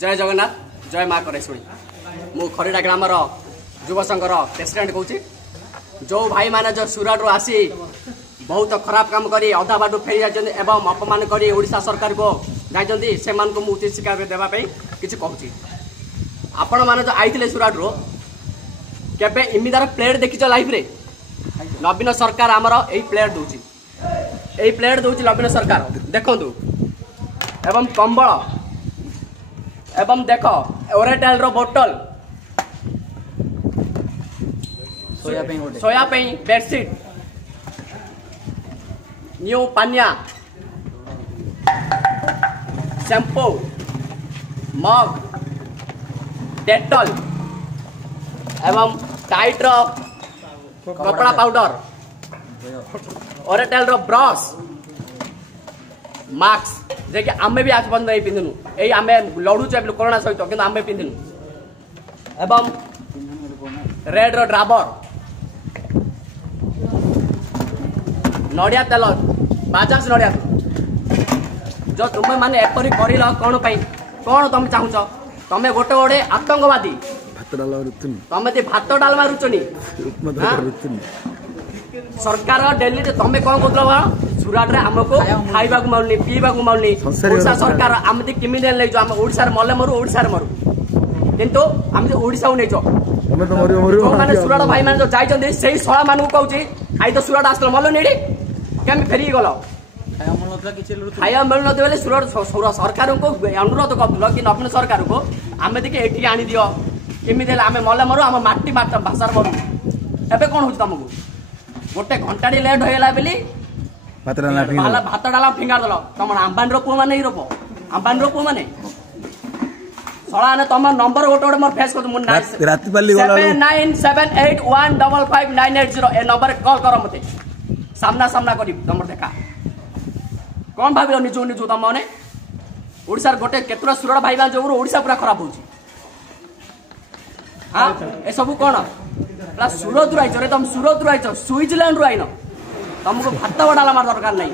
जय जगन्नाथ जय माँ करेश्वरी मु खरीडा ग्रामर युव संघर प्रेसिडेंट कहूँ जो भाई माने जो सुरत रू आसी बहुत खराब काम करी अधा बाटू फेरी जाइछन्ति एवं अपमान करी ओडिशा सरकार को जाइछन्ति से मान को मु उचित शिक्षा देबा पई किछि कहूछि। आपण माने जो आइथिले सुरत रू केबे इमिदार प्लेट देखिछ लाइफ रे नवीन सरकार आमर एई प्लेट दोछि एई प्लेट दोछि नवीन सरकार देखंतु एवं कंबल एवं देख ओरेटेल रो बोतल सोया पे बेडशीट न्यू पानिया शैम्पू मग डेटॉल एवं टाइट रो कपड़ा पाउडर ओरेटेल रो ब्रश मास्क जे कि आमे भी आज बंद नहीं पिंधनु एई आमे लड़ू चे कोरोना सहित किंतु आमे पिंधनु एवं रेड रो ड्राबर नड़िया तेल बाजाज नड़िया जो तुम माने एपरी करिल कोन पई कोन तुम चाहुछ तमे गोटे गोटे आतंकवादी तमे भात डालमा रुचनी सरकार दिल्ली तमे कौन कहल सुरत रे हमको खाइबा को मालनी पीबा को मालनी ओडिशा सरकार आमती क्रिमिनल नै जो हम ओडिशा रे मले मरु ओडिशा रे मरु किंतु हम ओडिशा नै जो माने सुरत भाई माने जो जाई जंदी सेही सळा मानु कहूची आई तो सुरत आसल मलो नेडी केम फेरी गलो खाया मिल न देले सुरत सरकार को अनुरोध करथलो कि नवीन सरकार को आमे दिके एठी आनी दियो क्रिमिनल आमे मले मरु हम माटी माट भाषा मरु एबे कोन होची तुमको गोटे घंटाडी लेट होइला बेली भात डाला फिंगार दल तुम अंबानी रो पुआ माने रोप अंबानी रो पुआ माने सळा ने तुम नंबर गोटे गोटे मोर फेस कर राती पाली 7978155980 ए नंबर कॉल कर मते सामना सामना करी नंबर देखा कौन भाबिलो निजो निजो तुम माने ओडिसा गोटे केतरा सुरत भाई बा जो ओडिसा पूरा खराब होची हां ए सब कोन सुरत रु आइछ रे तुम सुरत रु आइछ स्विट्जरलैंड रु आइनो तुमको भात डाला मार दरकार नहीं।